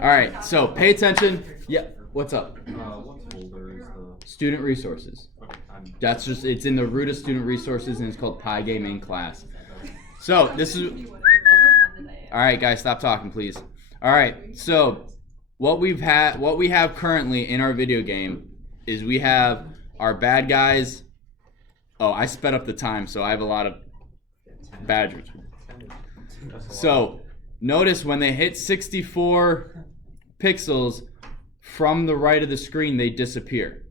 All right, so pay attention. Yeah, what's up? What folder is the... Student resources. Okay, That's just, it's in the root of student resources, and it's called Pygame main class. So this is, all right, guys, stop talking, please. All right, so what we have currently in our video game is we have our bad guys. Oh, I sped up the time, so I have a lot of badgers. So notice when they hit 64 pixels from the right of the screen, they disappear.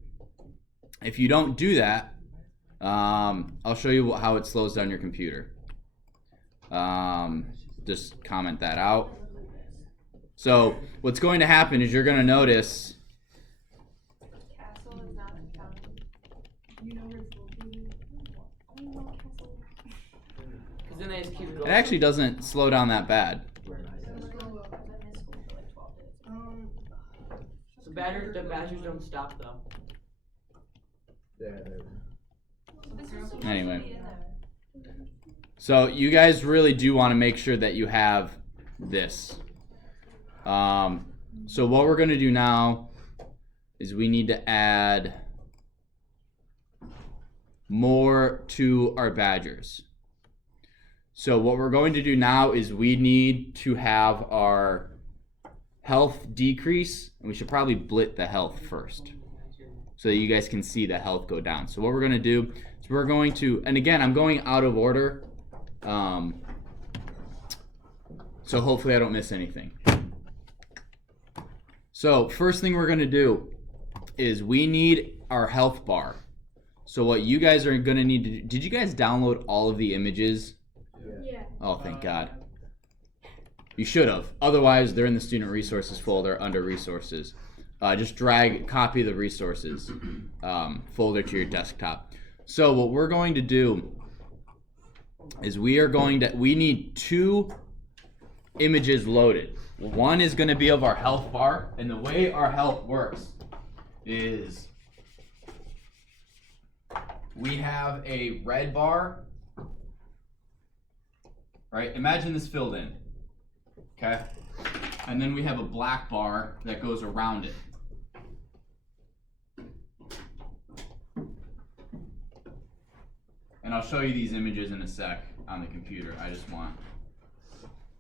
If you don't do that, I'll show you how it slows down your computer. Just comment that out. So what's going to happen is you're going to notice it actually doesn't slow down that bad. The badgers don't stop though. Anyway, so you guys really do want to make sure that you have this. So what we're going to do now is we need to add more to our badgers. So what we're going to do now is we need to have our health decrease, and we should probably blit the health first so that you guys can see the health go down. So what we're going to do is we're going to, and again, I'm going out of order, so hopefully I don't miss anything. So first thing we're going to do is we need our health bar. So what you guys are going to need to do, did you guys download all of the images? Yeah. Oh, thank God. You should have. Otherwise, they're in the student resources folder under resources. Just copy the resources folder to your desktop. So what we're going to do is we need 2 images loaded. One is going to be of our health bar, and the way our health works is we have a red bar, right? Imagine this filled in, okay? And then we have a black bar that goes around it. And I'll show you these images in a sec on the computer.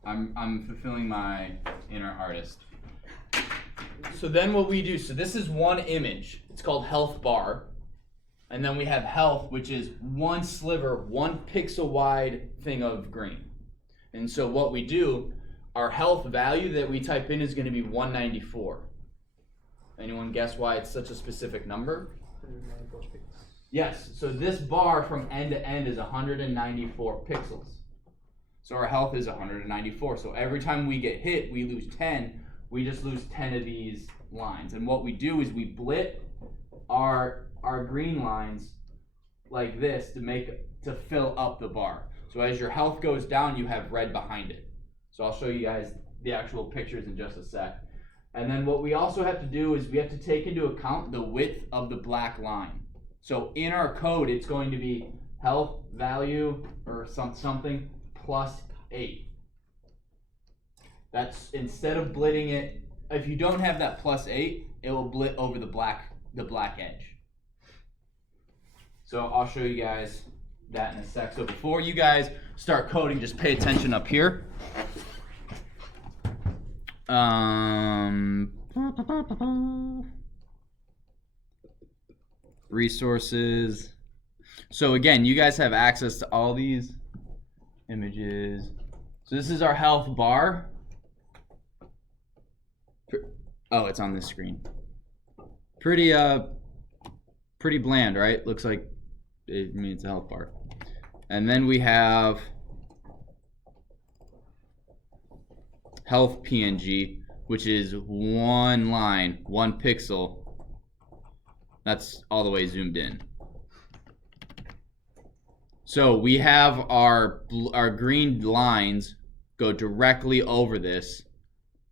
I'm fulfilling my inner artist. So then what we do, so this is one image. It's called health bar. And then we have health, which is one sliver, 1 pixel wide thing of green. And so what we do, our health value that we type in is going to be 194. Anyone guess why it's such a specific number? Yes, so this bar from end to end is 194 pixels. So our health is 194. So every time we get hit, we lose 10. We just lose 10 of these lines. And what we do is we blit our green lines like this to fill up the bar. So as your health goes down, you have red behind it. So I'll show you guys the actual pictures in just a sec. And then what we also have to do is we have to take into account the width of the black line. So in our code, it's going to be health value or something plus 8. That's instead of blitting it, if you don't have that plus 8, it will blit over the black edge. So I'll show you guys that in a sec. So before you guys start coding, just pay attention up here. Resources. So again, you guys have access to all these images. So this is our health bar. Oh, it's on this screen. Pretty bland, right? Looks like it's a health bar. And then we have health PNG, which is one line, 1 pixel. That's all the way zoomed in. So we have our green lines go directly over this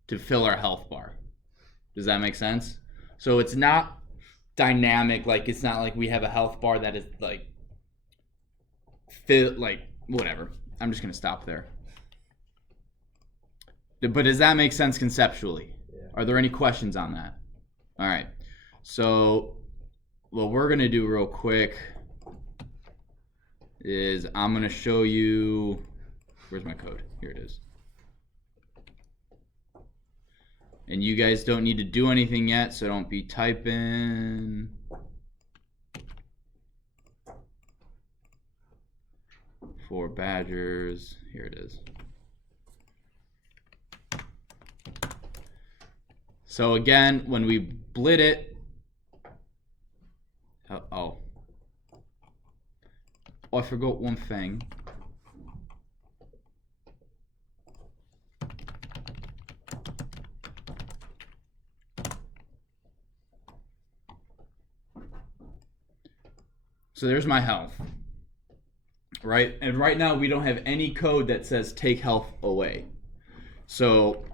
to fill our health bar. Does that make sense? So it's not dynamic, like it's not like we have a health bar that is like whatever. I'm just gonna stop there. But does that make sense conceptually? Yeah. Are there any questions on that? All right. So what we're going to do real quick is I'm going to show you, where's my code? Here it is. And you guys don't need to do anything yet, so don't be typing. For Badgers, here it is. So again, when we blit it, oh, I forgot one thing. So there's my health, right? And right now we don't have any code that says take health away. So,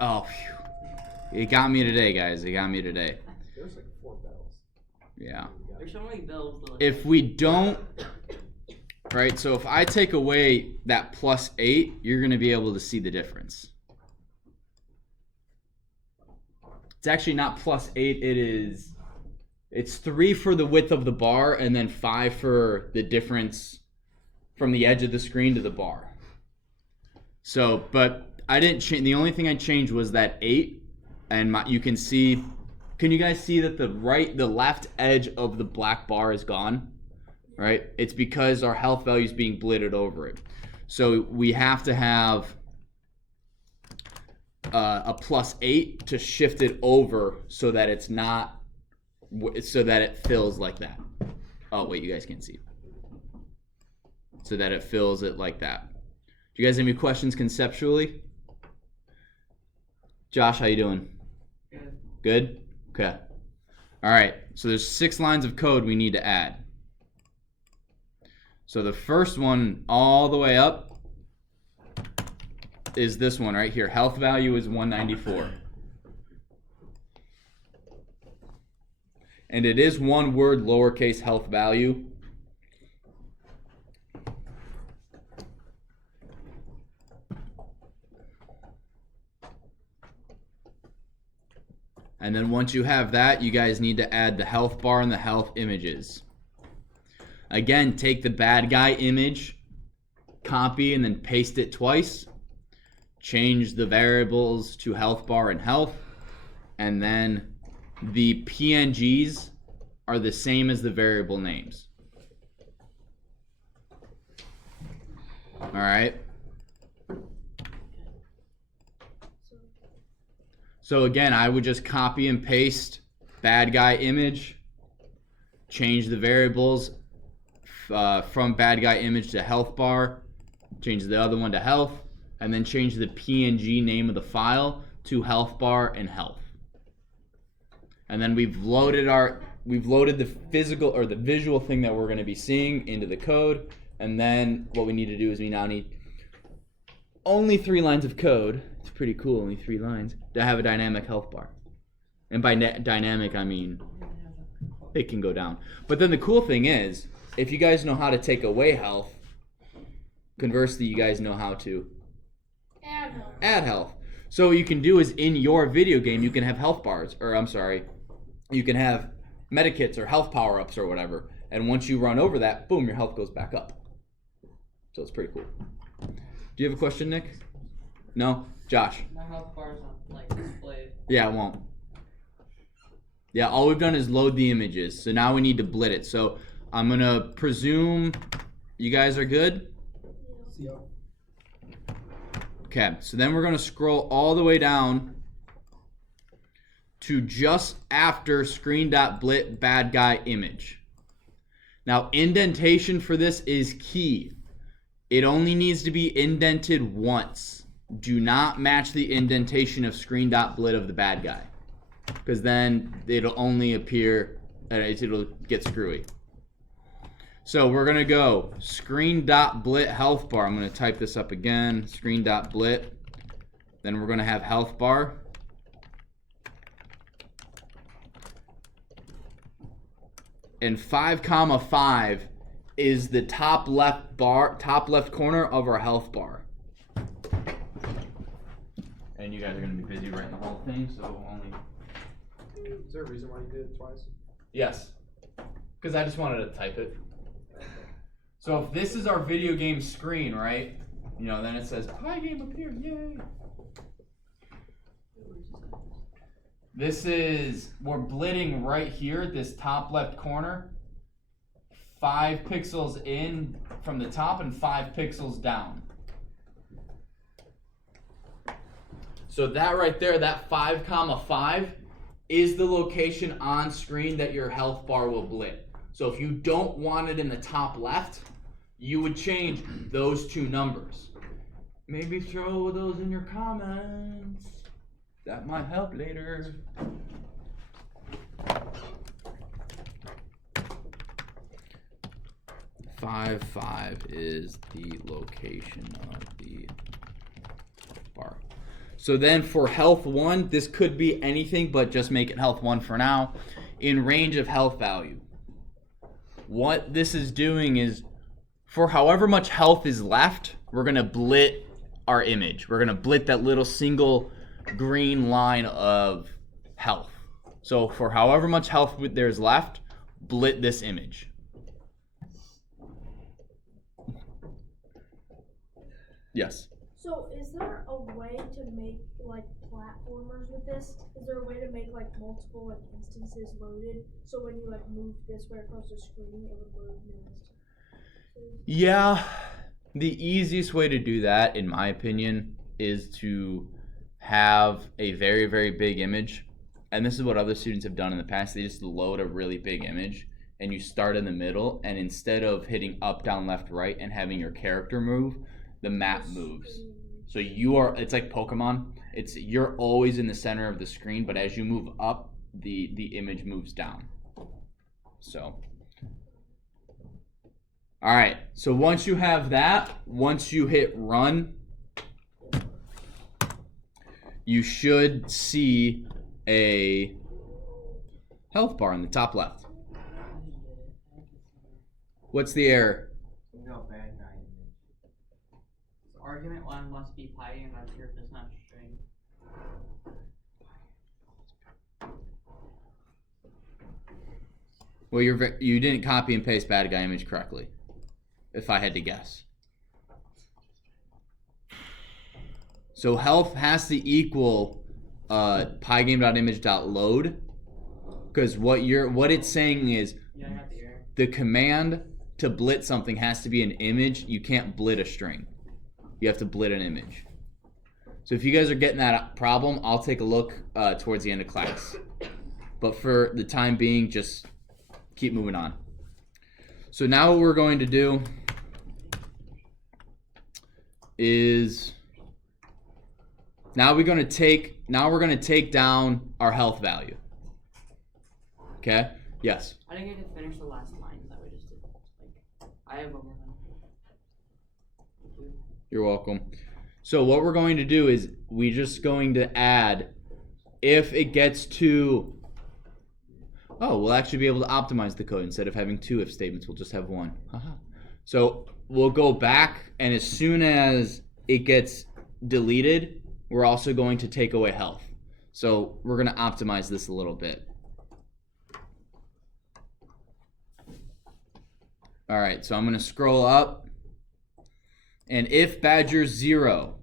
oh, phew. It got me today, guys. It got me today. There's like 4 bells. Yeah. There's so many bells. If we don't, right? So if I take away that +8, you're going to be able to see the difference. It's actually not +8. It's 3 for the width of the bar and then 5 for the difference from the edge of the screen to the bar. So, but I didn't change. The only thing I changed was that 8, and you can see. Can you guys see that the left edge of the black bar is gone? Right? It's because our health value is being blitted over it. So we have to have a +8 to shift it over so that it's not. So that it fills like that. Oh, wait, you guys can't see. So that it fills it like that. Do you guys have any questions conceptually? Josh, how you doing? Good. Good? Okay. All right, so there's 6 lines of code we need to add. So the first one all the way up is this one right here. Health value is 194. And it is one word lowercase health value. And then once you have that, you guys need to add the health bar and the health images. Again, take the bad guy image, copy and then paste it twice. Change the variables to health bar and health. And then the PNGs are the same as the variable names. All right. So again, I would just copy and paste bad guy image, change the variables from bad guy image to health bar, change the other one to health, and then change the PNG name of the file to health bar and health. And then we've loaded the physical or the visual thing that we're going to be seeing into the code. And then what we need to do is we now need only 3 lines of code. It's pretty cool, only 3 lines to have a dynamic health bar. And by dynamic, I mean it can go down. But then the cool thing is, if you guys know how to take away health, conversely, you guys know how to add health. So what you can do is in your video game, you can have health bars, or I'm sorry, you can have medikits or health power-ups or whatever. And once you run over that, boom, your health goes back up. So it's pretty cool. Do you have a question, Nick? No? Josh? My health bar's not displayed. Yeah, it won't. Yeah, all we've done is load the images. So now we need to blit it. So I'm going to presume you guys are good? Yeah. Okay, so then we're going to scroll all the way down to just after screen.blit bad guy image. Now, indentation for this is key. It only needs to be indented once. Do not match the indentation of screen.blit of the bad guy, because then it'll only appear, it'll get screwy. So we're going to go screen.blit health bar. I'm going to type this up again, screen.blit. Then we're going to have health bar. And 5,5 is the top left corner of our health bar. And you guys are gonna be busy writing the whole thing, so only. Is there a reason why you did it twice? Yes. Because I just wanted to type it. So if this is our video game screen, right? You know, then it says Pygame appeared, yay! This is, we're blitting right here, this top left corner. 5 pixels in from the top and 5 pixels down. So that right there, that 5, 5 is the location on screen that your health bar will blit. So if you don't want it in the top left, you would change those 2 numbers. Maybe throw those in your comments. That might help later. Five is the location of the bar. So then for health 1, this could be anything, but just make it health 1 for now. In range of health value. What this is doing is, for however much health is left, we're gonna blit our image. We're gonna blit that little single green line of health. So for however much health there's left, blit this image. Yes. So is there a way to make like platformers with this? Is there a way to make like multiple like instances loaded? So when you like move this way across the screen, it would load new instances? Yeah, the easiest way to do that, in my opinion, is to have a very, very big image. And this is what other students have done in the past. They just load a really big image and you start in the middle, and instead of hitting up, down, left, right and having your character move, the map moves. So it's like Pokemon. You're always in the center of the screen, but as you move up, the image moves down. So all right, so once you have that, once you hit run, you should see a health bar in the top left. What's the error? No bad guy image. So argument 1 must be Pygame, I'm sure if it's not string. Well, you didn't copy and paste bad guy image correctly, if I had to guess. So health has to equal pygame.image.load, because what it's saying is Yeah, I got the error. the command to blit something has to be an image. You can't blit a string. You have to blit an image. So if you guys are getting that problem, I'll take a look towards the end of class. But for the time being, just keep moving on. So now what we're going to do is now we're going to take down our health value. Okay? Yes. I didn't get to finish the last line that we just did. Like, I have one more line. Thank you. You're welcome. So what we're going to do is we're just going to add, if it gets to, we'll actually be able to optimize the code. Instead of having 2 if statements, we'll just have 1. Haha. So we'll go back, and as soon as it gets deleted, we're also going to take away health. So we're going to optimize this a little bit. All right, so I'm going to scroll up. And if Badger 0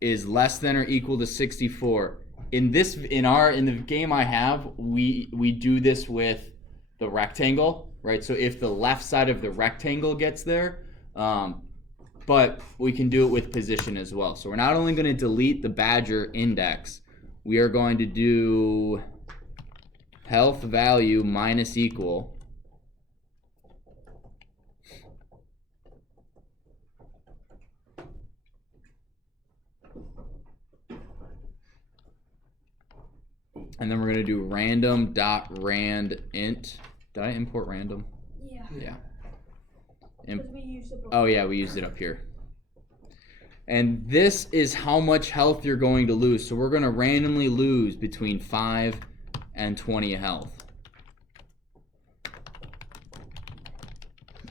is less than or equal to 64, in the game I have, we do this with the rectangle, right? So if the left side of the rectangle gets there, but we can do it with position as well. So we're not only going to delete the Badger index, we are going to do health value minus equal and then we're going to do random.rand int. Did I import random? Yeah. Yeah. Because we used it before. Oh yeah, we used it up here. And this is how much health you're going to lose. So we're going to randomly lose between 5 and 20 health.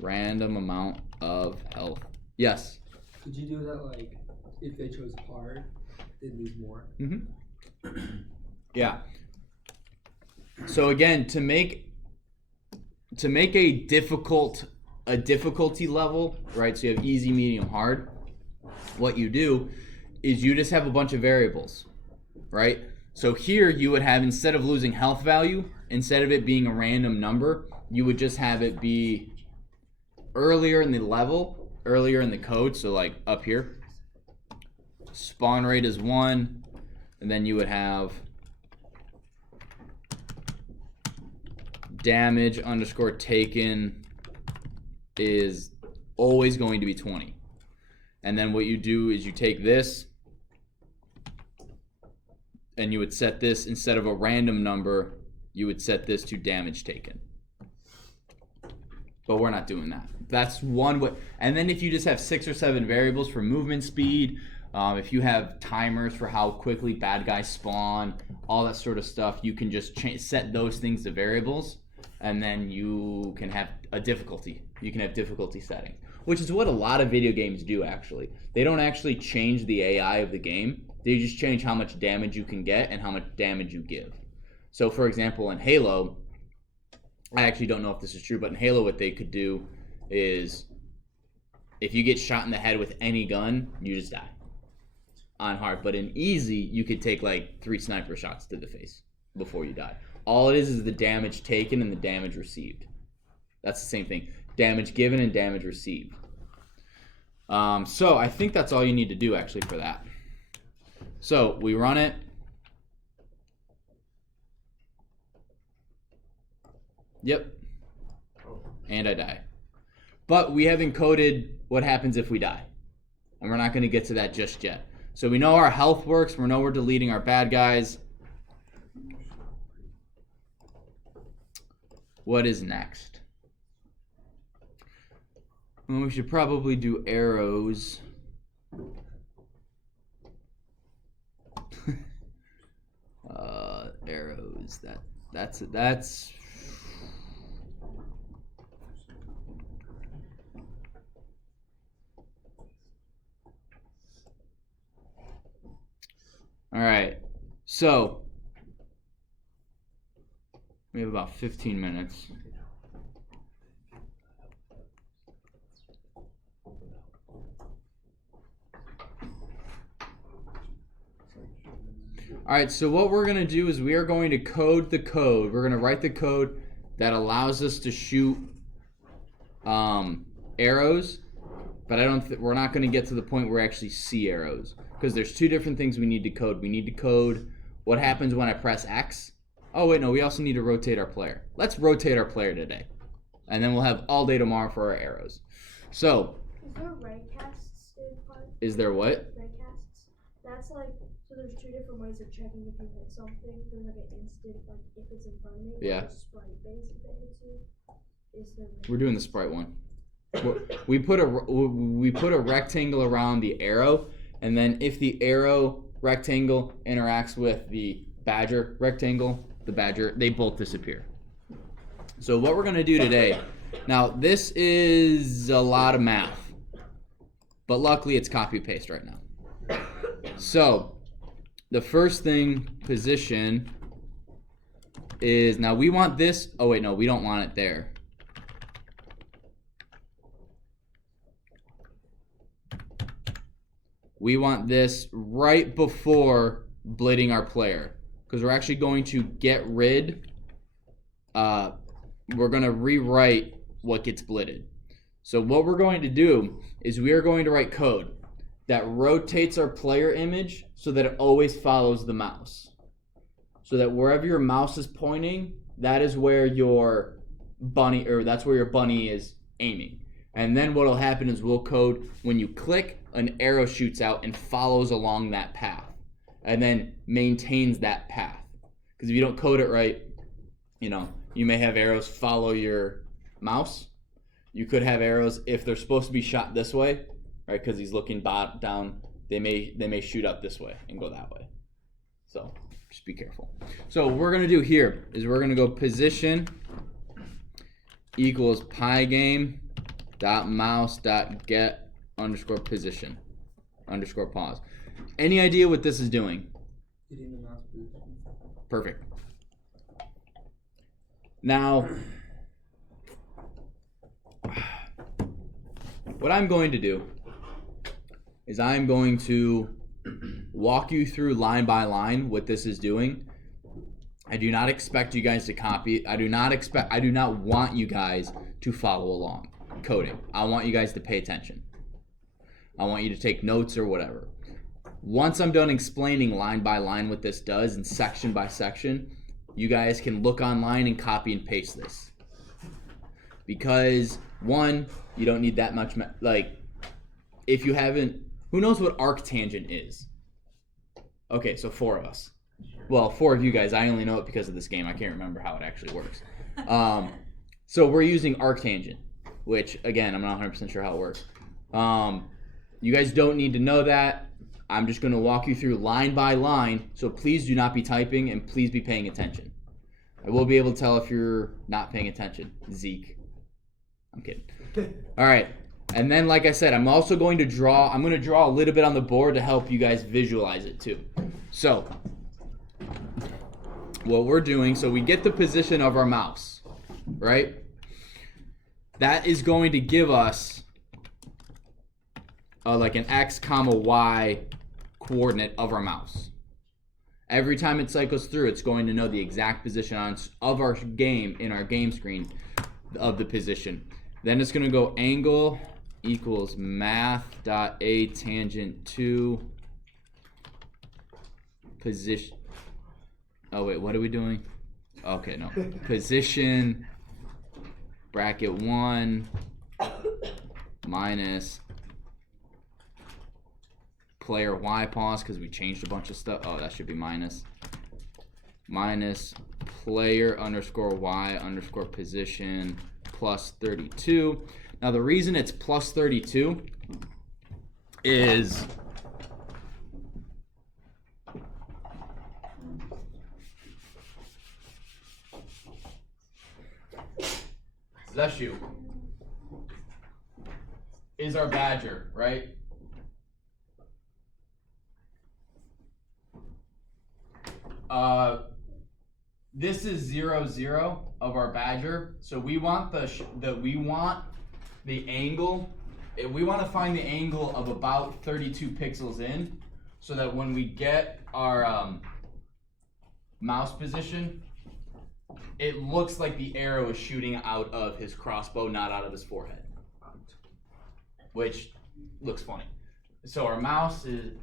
Random amount of health. Yes. Could you do that like if they chose hard, they'd lose more. Yeah. So again, to make a difficulty level, right? So you have easy, medium, hard. What you do is you just have a bunch of variables, right? So here you would have, instead of losing health value, instead of it being a random number, you would just have it be earlier in the level, earlier in the code. So like up here, spawn rate is 1, and then you would have damage underscore taken is always going to be 20. And then what you do is you take this and you would set this, instead of a random number, you would set this to damage taken. But we're not doing that. That's one way. And then if you just have 6 or 7 variables for movement speed, if you have timers for how quickly bad guys spawn, all that sort of stuff, you can just set those things to variables, and then you can have a difficulty. You can have difficulty settings, which is what a lot of video games do, actually. They don't actually change the AI of the game. They just change how much damage you can get and how much damage you give. So, for example, in Halo, I actually don't know if this is true, but in Halo what they could do is if you get shot in the head with any gun, you just die on hard. But in easy, you could take like 3 sniper shots to the face before you die. All it is the damage taken and the damage received. That's the same thing. Damage given and damage received. So I think that's all you need to do actually for that. So we run it. Yep. And I die. But we have encoded what happens if we die. And we're not going to get to that just yet. So we know our health works. We know we're deleting our bad guys. What is next? Well, we should probably do arrows. Arrows. That's. All right. So we have about 15 minutes. All right, so what we're going to do is we are going to code the code. We're going to write the code that allows us to shoot arrows, but we're not going to get to the point where we actually see arrows, because there's 2 different things we need to code. We need to code what happens when I press X. Oh, wait, no, we also need to rotate our player. Let's rotate our player today, and then we'll have all day tomorrow for our arrows. So, is there raycasts in part? Is there what? Raycasts. That's like, so there's 2 different ways of checking if you hit something. There's like an instant, like if it's in front of me. Yeah. Like a sprite base if it hits you. Is there? We're doing the sprite one. We put a rectangle around the arrow, and then if the arrow rectangle interacts with the badger rectangle, they both disappear. So what we're going to do today, now this is a lot of math, but luckily it's copy paste right now. So the first thing, position, is, now we want this, oh wait, no, we don't want it there. We want this right before blidding our player, because we're actually going to get rid, we're going to rewrite what gets blidded. So what we're going to do is we are going to write code that rotates our player image so that it always follows the mouse. So that wherever your mouse is pointing, that is where your bunny, or that's where your bunny is aiming. And then what will happen is we'll code, when you click, an arrow shoots out and follows along that path, and then maintains that path. Because if you don't code it right, you may have arrows follow your mouse. You could have arrows, if they're supposed to be shot this way, right? Because he's looking down, they may shoot up this way and go that way. So just be careful. So what we're gonna do here is we're gonna go position equals Pygame dot mouse dot get underscore position. underscore pause. Any idea what this is doing? Hitting the mouse position. Perfect. Now, what I'm going to do is I'm going to walk you through line by line what this is doing. I do not expect you guys to copy. I do not want you guys to follow along coding. I want you guys to pay attention. I want you to take notes or whatever. Once I'm done explaining line by line what this does and section by section, you guys can look online and copy and paste this. Because one, you don't need that much, if you haven't, who knows what arctangent is? Okay, so 4 of us. Well, 4 of you guys, I only know it because of this game. I can't remember how it actually works. So we're using arctangent, which, again, I'm not 100% sure how it works. You guys don't need to know that. I'm just going to walk you through line by line, so please do not be typing and please be paying attention. I will be able to tell if you're not paying attention. Zeke. I'm kidding. All right. And then, like I said, I'm going to draw a little bit on the board to help you guys visualize it too. So, what we're doing, so we get the position of our mouse, right? That is going to give us like an X, Y coordinate of our mouse. Every time it cycles through, it's going to know the exact position of our game in our game screen of the position. Then it's going to go angle equals math.a tangent 2 position. Oh wait, what are we doing? Okay, no. Position bracket 1 minus player Y pause because we changed a bunch of stuff. Oh, that should be minus player underscore Y underscore position plus 32. Now the reason it's plus 32 is bless you, is our badger, right? This is 0, 0 of our badger. So we want the angle. We want to find the angle of about 32 pixels in, so that when we get our mouse position, it looks like the arrow is shooting out of his crossbow, not out of his forehead, which looks funny. So our mouse is,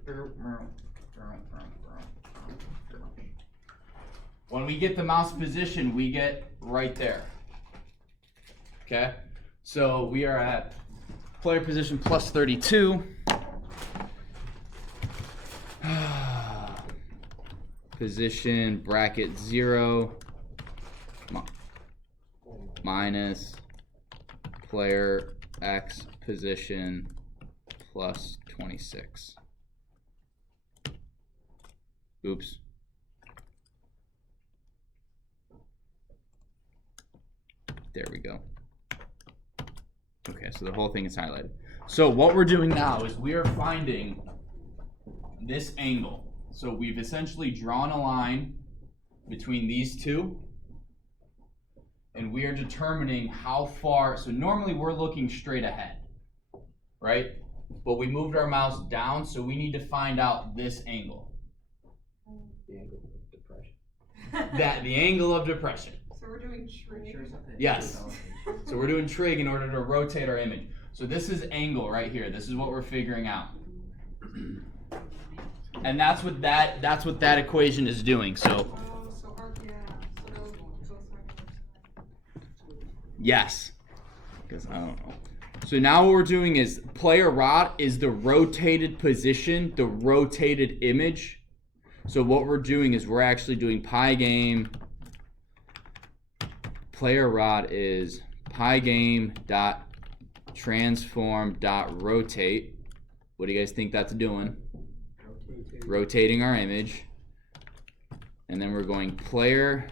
when we get the mouse position, we get right there. Okay, so we are at player position plus 32. Position bracket 0 minus player X position plus 26. Oops. There we go. Okay, so the whole thing is highlighted. So what we're doing now is we are finding this angle. So we've essentially drawn a line between these two, and we are determining how far. So normally we're looking straight ahead, right? But we moved our mouse down, so we need to find out this angle. The angle of depression. The angle of depression. So we're doing trig. Yes. So we're doing trig in order to rotate our image. So this is angle right here. This is what we're figuring out. And that's what that equation is doing. So So arc, yeah. So that was one. So it's like yes. Because I don't know. So now what we're doing is player rod is the rotated position, the rotated image. So what we're doing is we're actually doing Pygame. Player rod is Pygame.transform.rotate. What do you guys think that's doing? Rotating our image. And then we're going player,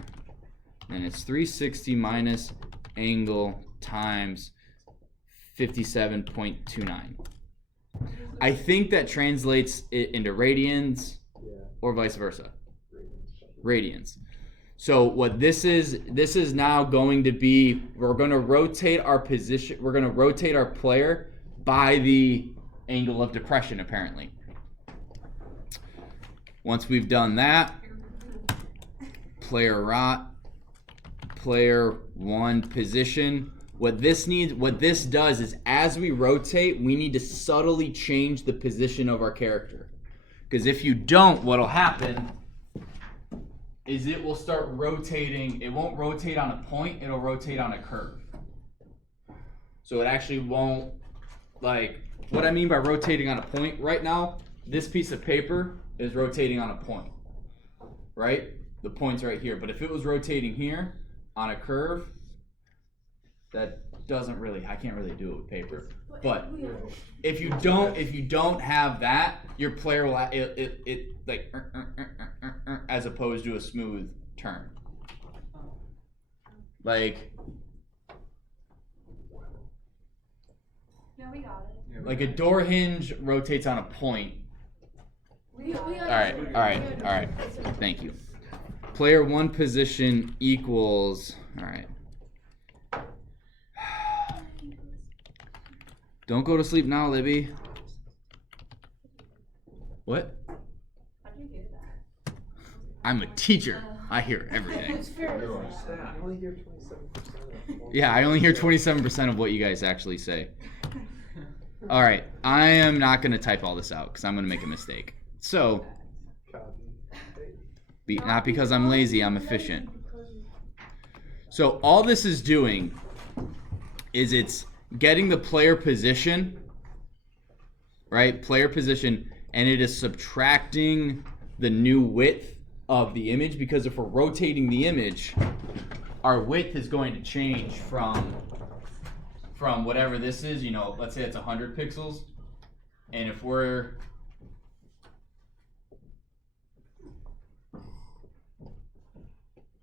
and it's 360 minus angle times 57.29. I think that translates it into radians or vice versa. Radians. So what this is now going to be, we're going to rotate our position, we're going to rotate our player by the angle of depression, apparently. Once we've done that, player rot, player 1 position. What this does is, as we rotate, we need to subtly change the position of our character. Because if you don't, what'll happen is it will start rotating. It won't rotate on a point, it'll rotate on a curve. So it actually won't, like, what I mean by rotating on a point, right now, this piece of paper is rotating on a point, right? The point's right here. But if it was rotating here on a curve, that doesn't really, I can't really do it with paper. But if you don't have that, your player will it like as opposed to a smooth turn. Like Yeah, we got it. like a door hinge rotates on a point. All right. Thank you. Player 1 position equals, all right. Don't go to sleep now, Libby. What? How'd you hear that? I'm a teacher. I hear everything. It's fair. I only hear 27%. Yeah, I only hear 27% of what you guys actually say. All right, I am not going to type all this out because I'm going to make a mistake. So, not because I'm lazy, I'm efficient. So all this is doing is it's getting the player position, right? Player position, and it is subtracting the new width of the image, because if we're rotating the image, our width is going to change from whatever this is, you know, let's say it's 100 pixels. And if we're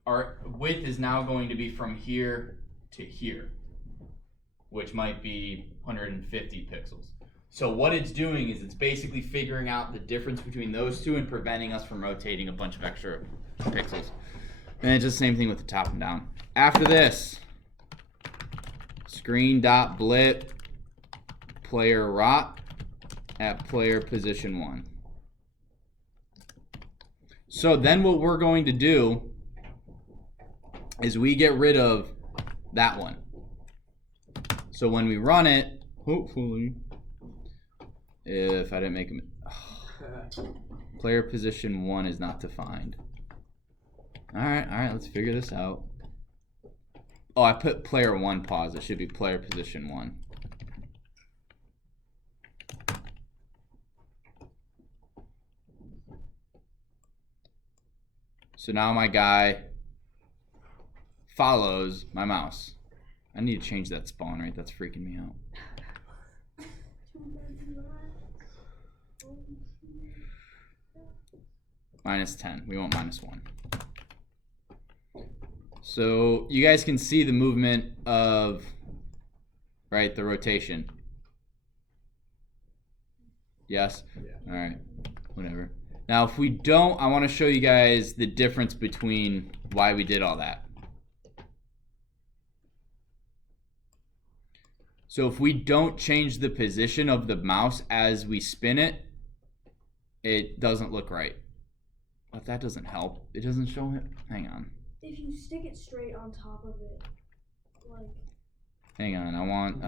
our width is now going to be from here to here, which might be 150 pixels. So what it's doing is it's basically figuring out the difference between those two and preventing us from rotating a bunch of extra pixels. And it's just the same thing with the top and down. After this, screen.blip player rot at player position 1. So then what we're going to do is we get rid of that one. So when we run it, hopefully, if I didn't make a player position 1 is not defined. All right, let's figure this out. Oh, I put player 1 pause. It should be player position 1. So now my guy follows my mouse. I need to change that spawn rate. That's freaking me out. -10. We want -1. So you guys can see the movement of, right, the rotation. Yes? Yeah. All right. Whatever. Now, if we don't, I want to show you guys the difference between why we did all that. So if we don't change the position of the mouse as we spin it, it doesn't look right. But that doesn't help. It doesn't show it. Hang on. If you stick it straight on top of it, like. Hang on. I want.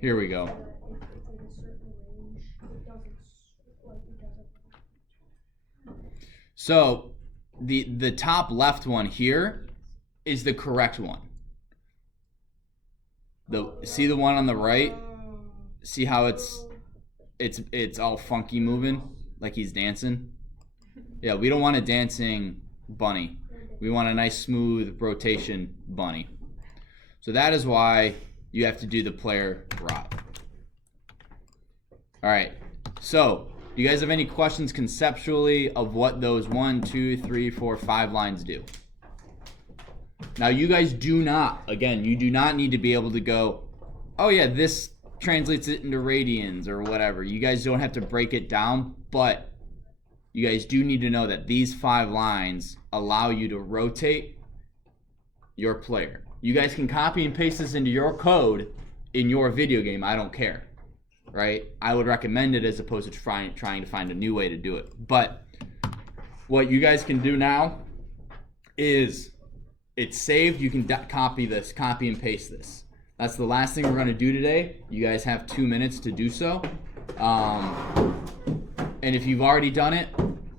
Here we go. So the top left one here is the correct one. See the one on the right? See how it's all funky moving like he's dancing? Yeah, we don't want a dancing bunny. We want a nice smooth rotation bunny. So that is why you have to do the player rot. All right. So, do you guys have any questions conceptually of what those 1, 2, 3, 4, 5 lines do? Now you guys do not, again, you do not need to be able to go, oh yeah, this translates it into radians or whatever. You guys don't have to break it down, but you guys do need to know that these 5 lines allow you to rotate your player. You guys can copy and paste this into your code in your video game. I don't care, right? I would recommend it as opposed to trying to find a new way to do it. But what you guys can do now is it's saved. You can copy and paste this. That's the last thing we're going to do today. You guys have 2 minutes to do so. And if you've already done it,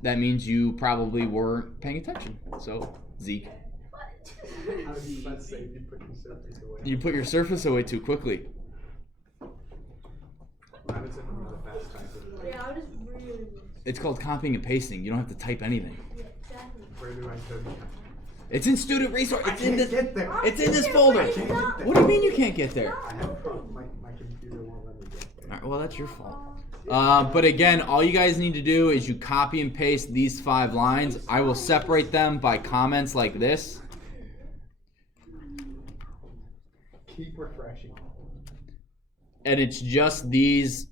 that means you probably weren't paying attention. So, Zeke. I was about to say, you put your surface away. You put your surface away too quickly. I was in the fast type. Yeah, I just really. It's called copying and pasting. You don't have to type anything. Yeah, exactly. Where do I go? It's in student resource. It's in this. Get there. It's in this folder. What do you mean you can't get there? I have a problem. My computer won't let me get there. All right, well, that's your fault. But again, all you guys need to do is you copy and paste these 5 lines. I will separate them by comments like this. Keep refreshing. And it's just these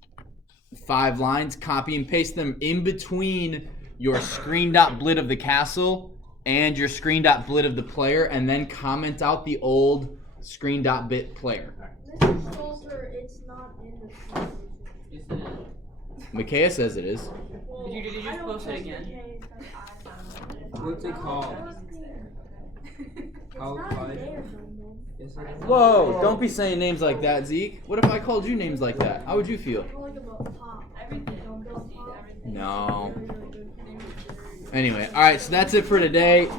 5 lines. Copy and paste them in between your screen.blit of the castle and your screen.blit of the player, and then comment out the old screen.bit player. Mr. Salter, it's not in the translation. Yes, it is. Micaiah says it is. Well, Did you I just don't post it trust again? McKay because I found it. What's it called? It's How not high? there, Brendan. Yes, it is. Whoa, don't be saying names like that, Zeke. What if I called you names like that? How would you feel? I like about pop. Everything. Don't go pop. No. Really, really good. Anyway, all right, so that's it for today.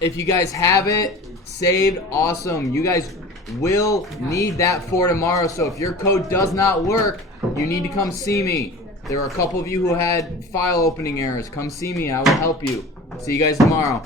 If you guys have it saved, awesome. You guys will need that for tomorrow, so if your code does not work, you need to come see me. There are a couple of you who had file opening errors. Come see me. I will help you. See you guys tomorrow.